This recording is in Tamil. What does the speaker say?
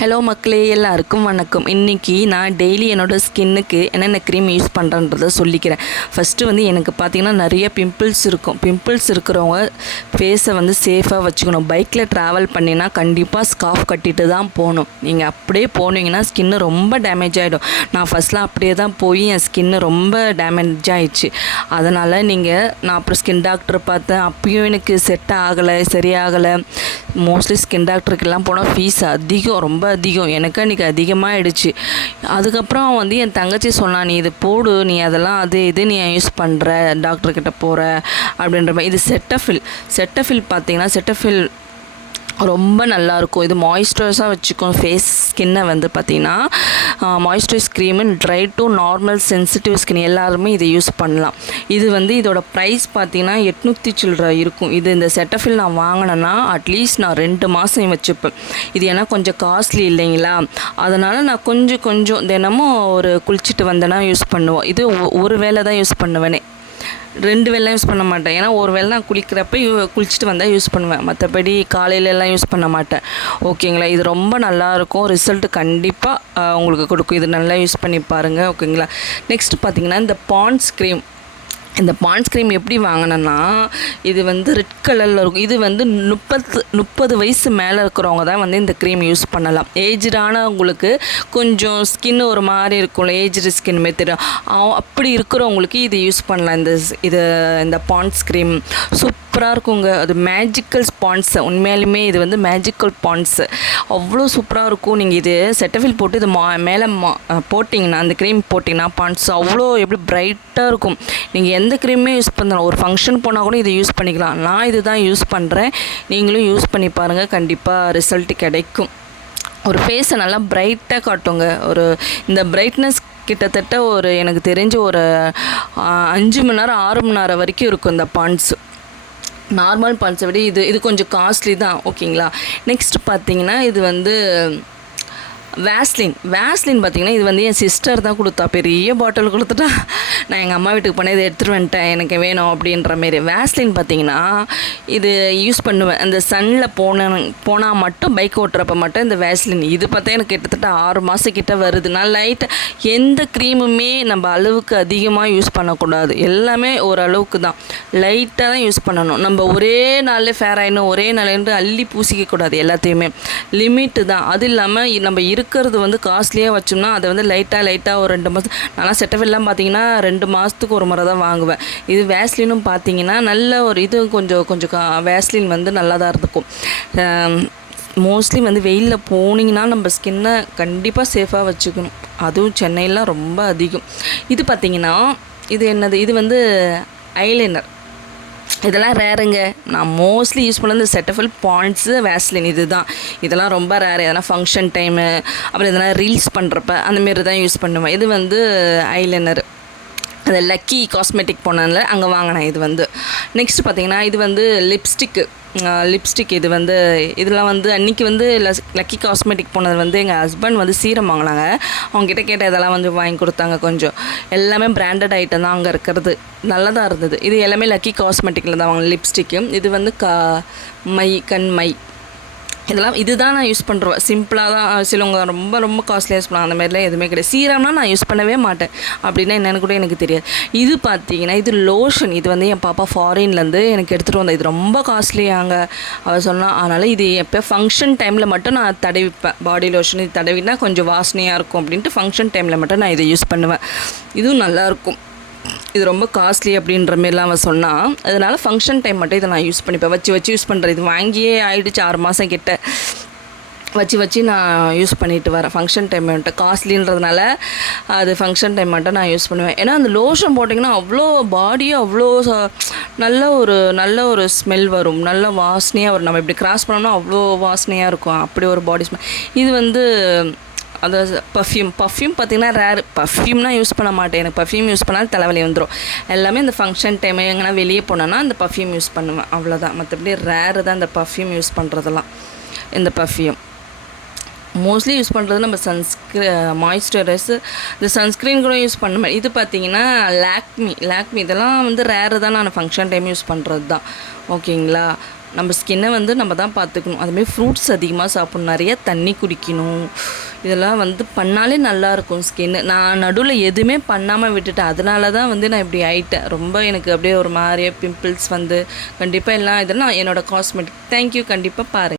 ஹலோ மக்களே, எல்லாருக்கும் வணக்கம். இன்றைக்கி நான் டெய்லி என்னோடய ஸ்கின்னுக்கு என்னென்ன க்ரீம் யூஸ் பண்ணுறன்றதை சொல்லிக்கிறேன். ஃபஸ்ட்டு எனக்கு பார்த்திங்கன்னா நிறைய பிம்பிள்ஸ் இருக்கும். பிம்பிள்ஸ் இருக்கிறவங்க ஃபேஸை சேஃபாக வச்சுக்கணும். பைக்கில் ட்ராவல் பண்ணினா கண்டிப்பாக ஸ்கார்ஃப் கட்டிட்டு தான் போகணும். நீங்கள் அப்படியே போனீங்கன்னா ஸ்கின்னு ரொம்ப டேமேஜ் ஆகிடும். நான் ஃபஸ்ட்லாம் அப்படியே தான் போய் என் ஸ்கின்னு ரொம்ப டேமேஜ் ஆகிடுச்சு. அதனால் நான் அப்புறம் ஸ்கின் டாக்டரை பார்த்தேன். அப்பயும் எனக்கு செட் ஆகலை, சரியாகலை. மோஸ்ட்லி ஸ்கின் டாக்டருக்கெல்லாம் போனால் ஃபீஸ் அதிகம், ரொம்ப அதிகம். எனக்கு அன்றைக்கி அதிகமாகிடுச்சு. அதுக்கப்புறம் என் தங்கச்சி சொன்னா, நீ இது போடு, நீ அதெல்லாம் இது நீ யூஸ் பண்ணுற, டாக்டர்கிட்ட போகிற அப்படின்ற மாதிரி. இது செட்டஃபில் பார்த்தீங்கன்னா செட்டஃபில் ரொம்ப நல்லாயிருக்கும். இது மாய்ஸ்சரைஸாக வச்சுக்கும் ஃபேஸ் ஸ்கின்னை பார்த்திங்கன்னா moisturise cream. Try to normal sensitive skin எல்லாருமே இதை யூஸ் பண்ணலாம். இது இதோட ப்ரைஸ் பார்த்திங்கன்னா 800 சில்லற இருக்கும். இந்த செட்டஃபில் நான் வாங்கினேன்னா அட்லீஸ்ட் நான் 2 மாதம் வச்சுப்பேன். இது ஏன்னா கொஞ்சம் காஸ்ட்லி இல்லைங்களா, அதனால் நான் கொஞ்சம் தினமும் ஒரு குளிச்சுட்டு வந்தேன்னா யூஸ் பண்ணுவோம். இது ஒரு வேளை தான் யூஸ் பண்ணுவேனே, 2 வேளைலாம் யூஸ் பண்ண மாட்டேன். ஏன்னா ஒரு வேளை நான் குளிக்கிறப்ப குளிச்சுட்டு வந்தால் யூஸ் பண்ணுவேன், மற்றபடி காலையிலலாம் யூஸ் பண்ண மாட்டேன். ஓகேங்களா, இது ரொம்ப நல்லாயிருக்கும். ரிசல்ட்டு கண்டிப்பாக உங்களுக்கு கொடுக்கும். இது நல்லா யூஸ் பண்ணி பாருங்கள். ஓகேங்களா. நெக்ஸ்ட் பார்த்திங்கன்னா இந்த பாண்ட்ஸ் க்ரீம். இந்த பாண்ட்ஸ் க்ரீம் எப்படி வாங்கினேன்னா, இது ரெட் கலரில் இருக்கும். இது 30 வயசு மேலே இருக்கிறவங்க தான் இந்த க்ரீம் யூஸ் பண்ணலாம். ஏஜ்டானவங்களுக்கு கொஞ்சம் ஸ்கின் ஒரு மாதிரி இருக்கும்ல, ஏஜ்டு ஸ்கின் மாரி தெரியும், அப்படி இருக்கிறவங்களுக்கு இது யூஸ் பண்ணலாம். இந்த பாண்ட்ஸ் க்ரீம் சூப்பராக இருக்குங்க. அது மேஜிக்கல் பாண்ட்ஸ். உண்மையாலுமே இது மேஜிக்கல் பாண்ட்ஸ் அவ்வளோ சூப்பராக இருக்கும். நீங்கள் இது செட்டஃபில் போட்டு இது மேலே போட்டிங்கன்னா, அந்த க்ரீம் போட்டிங்கன்னா பாண்ட்ஸ் அவ்வளோ எப்படி ப்ரைட்டாக இருக்கும். நீங்கள் எந்த க்ரீமே யூஸ் பண்ணலாம், ஒரு ஃபங்க்ஷன் போனால் கூட இதை யூஸ் பண்ணிக்கலாம். நான் இது தான் யூஸ் பண்ணுறேன். நீங்களும் யூஸ் பண்ணி பாருங்கள், கண்டிப்பாக ரிசல்ட் கிடைக்கும். ஒரு ஃபேஸை நல்லா ப்ரைட்டாக காட்டுங்க. இந்த ப்ரைட்னஸ் கிட்டத்தட்ட எனக்கு தெரிஞ்சு ஒரு 5 மணி நேரம் 6 மணி நேரம் வரைக்கும் இருக்கும் இந்த பாண்ட்ஸு. நார்மல் பாண்ட்ஸை விட இது கொஞ்சம் காஸ்ட்லி தான். ஓகேங்களா. நெக்ஸ்ட் பார்த்திங்கன்னா இது வேஸ்லின் பார்த்திங்கன்னா இது என் சிஸ்டர் தான் கொடுத்தா. பெரிய பாட்டில் கொடுத்துட்டா. நான் எங்கள் அம்மா வீட்டுக்கு போனேன், இதை எடுத்துகிட்டு வந்துட்டேன், எனக்கு வேணும் அப்படின்ற மாரி. வேஸ்லின் பார்த்திங்கன்னா இது யூஸ் பண்ணுவேன். அந்த சன்னில் போனால் மட்டும், பைக் ஓட்டுறப்ப மட்டும் இந்த வேஸ்லின். இது பார்த்தா எனக்கு கிட்டத்தட்ட 6 மாதம் கிட்ட வருது. நான் லைட்டாக எந்த க்ரீமுமே நம்ம அளவுக்கு அதிகமாக யூஸ் பண்ணக்கூடாது. எல்லாமே ஓரளவுக்கு தான், லைட்டாக தான் யூஸ் பண்ணணும். நம்ம ஒரே நாளில் ஃபேர் ஆகிடணும், ஒரே நாளில் அள்ளி பூசிக்கக்கூடாது. எல்லாத்தையுமே லிமிட்டு தான். அது இல்லாமல் நம்ம இருக்கிறது காஸ்ட்லியாக வச்சோம்னா அதை லைட்டாக ஒரு 2 மாதம். நல்லா செட்டஃபில்லாம் பார்த்தீங்கன்னா 2 மாதத்துக்கு ஒரு முறை தான் வாங்குவேன். இது வேஸ்லினும் பார்த்தீங்கன்னா நல்ல இது கொஞ்சம் வேஸ்லின் நல்லா தான் இருக்கும். மோஸ்ட்லி வெயிலில் போனீங்கன்னா நம்ம ஸ்கின்னை கண்டிப்பாக சேஃபாக வச்சுக்கணும். அதுவும் சென்னையிலாம் ரொம்ப அதிகம். இது பார்த்திங்கன்னா இது என்னது, இது ஐலைனர். இதெல்லாம் ரேருங்க. நான் மோஸ்ட்லி யூஸ் பண்ணது செட்டஃபில், பாண்ட்ஸு, வேஸ்லின். இதெல்லாம் ரொம்ப ரேரு. எதனா ஃபங்க்ஷன் டைமு, அப்புறம் எதனா ரீல்ஸ் பண்ணுறப்ப அந்தமாரி தான் யூஸ் பண்ணுவேன். இது ஐலைனர். அது லக்கி காஸ்மெட்டிக் போனதில் அங்கே வாங்கினேன். இது நெக்ஸ்ட் பார்த்திங்கன்னா இது லிப்ஸ்டிக்கு. இதெல்லாம் அன்றைக்கி லக்கி காஸ்மெட்டிக் போனது எங்கள் ஹஸ்பண்ட் சீரம் வாங்கினாங்க. அவங்ககிட்ட கேட்ட இதெல்லாம் வாங்கி கொடுத்தாங்க. கொஞ்சம் எல்லாமே பிராண்டட் ஐட்டம் தான் அங்கே இருக்கிறது. நல்லா தான் இருந்தது. இது எல்லாமே லக்கி காஸ்மெட்டிக்கில் தான் வாங்கினேன். லிப்ஸ்டிக்கு. இது கண் மை. இதுதான் நான் யூஸ் பண்ணுறேன். சிம்பிளாக தான். சிலவங்க ரொம்ப காஸ்ட்லியாக யூஸ் பண்ணலாம். அந்த மாதிரிலாம் எதுவுமே கிடையாது. சீரம்னா நான் யூஸ் பண்ணவே மாட்டேன். அப்படின்னா என்னென்னு கூட எனக்கு தெரியாது. இது பார்த்தீங்கன்னா இது லோஷன். இது என் பாப்பா ஃபாரின்லேருந்து எனக்கு எடுத்துகிட்டு வந்தேன். இது ரொம்ப காஸ்ட்லியாங்க அவள் சொன்னால். அதனால் இது எப்போ ஃபங்க்ஷன் டைமில் மட்டும் நான் தடவிப்பேன். பாடி லோஷன் இது தடவினா கொஞ்சம் வாசனையாக இருக்கும் அப்படின்ட்டு ஃபங்க்ஷன் டைமில் மட்டும் நான் இதை யூஸ் பண்ணுவேன். இதுவும் நல்லாயிருக்கும். இது ரொம்ப காஸ்ட்லி அப்படின்ற மாரிலாம் அவன் சொன்னான். அதனால் ஃபங்க்ஷன் டைம் மட்டும் இதை நான் யூஸ் பண்ணிப்பேன். வச்சு யூஸ் பண்ணுறேன். இது வாங்கியே ஆகிடுச்சு 6 மாதம் கிட்ட. வச்சு நான் யூஸ் பண்ணிட்டு வரேன். ஃபங்க்ஷன் டைம் மட்டும் காஸ்ட்லின்றதுனால அது ஃபங்க்ஷன் டைம் மட்டும் நான் யூஸ் பண்ணுவேன். ஏன்னா அந்த லோஷன் போட்டிங்கன்னா அவ்வளோ பாடியும் அவ்வளோ நல்ல ஒரு ஸ்மெல் வரும். நல்ல வாசனையாக வரும். நம்ம இப்படி கிராஸ் பண்ணோம்னா அவ்வளோ வாசனையாக இருக்கும். அப்படி ஒரு பாடி ஸ்மெல். இது அதாவது பர்ஃப்யூம் பார்த்திங்கன்னா ரேர். பர்ஃப்யூம்னா யூஸ் பண்ண மாட்டேன். எனக்கு பர்ஃப்யூம் யூஸ் பண்ணாலும் தலைவலி வந்துடும். எல்லாமே இந்த ஃபங்க்ஷன் டைம் எங்கன்னா வெளியே போனேன்னா இந்த பர்ஃப்யூம் யூஸ் பண்ணுவேன். அவ்வளோதான். மற்றபடி ரேரு தான் இந்த பர்ஃப்யூம் யூஸ் பண்ணுறதெல்லாம். இந்த பர்ஃப்யூம் மோஸ்ட்லி யூஸ் பண்ணுறது நம்ம மாய்ஸ்சரைஸு, இந்த சன்ஸ்க்ரீன் கூட யூஸ் பண்ணுவேன். இது பார்த்திங்கன்னா லாக்மி. இதெல்லாம் ரேரு தான். நான் ஃபங்க்ஷன் டைம் யூஸ் பண்ணுறது தான். ஓகேங்களா. நம்ம ஸ்கின்னை வந்து நம்ம தான் பார்த்துக்கணும். அதுமாரி ஃப்ரூட்ஸ் அதிகமாக சாப்பிடணும், நிறைய தண்ணி குடிக்கணும். இதெல்லாம் வந்து பண்ணாலே நல்லாயிருக்கும் ஸ்கின்னு. நான் நடுவில் எதுவுமே பண்ணாமல் விட்டுட்டேன். அதனால தான் வந்து நான் இப்படி ஆயிட்டேன். ரொம்ப எனக்கு அப்படியே ஒரு மாதிரியே பிம்பிள்ஸ் வந்து கண்டிப்பாக எல்லாம் இதெல்லாம் என்னோடய காஸ்மெட்டிக். தேங்க்யூ. கண்டிப்பாக பாருங்கள்.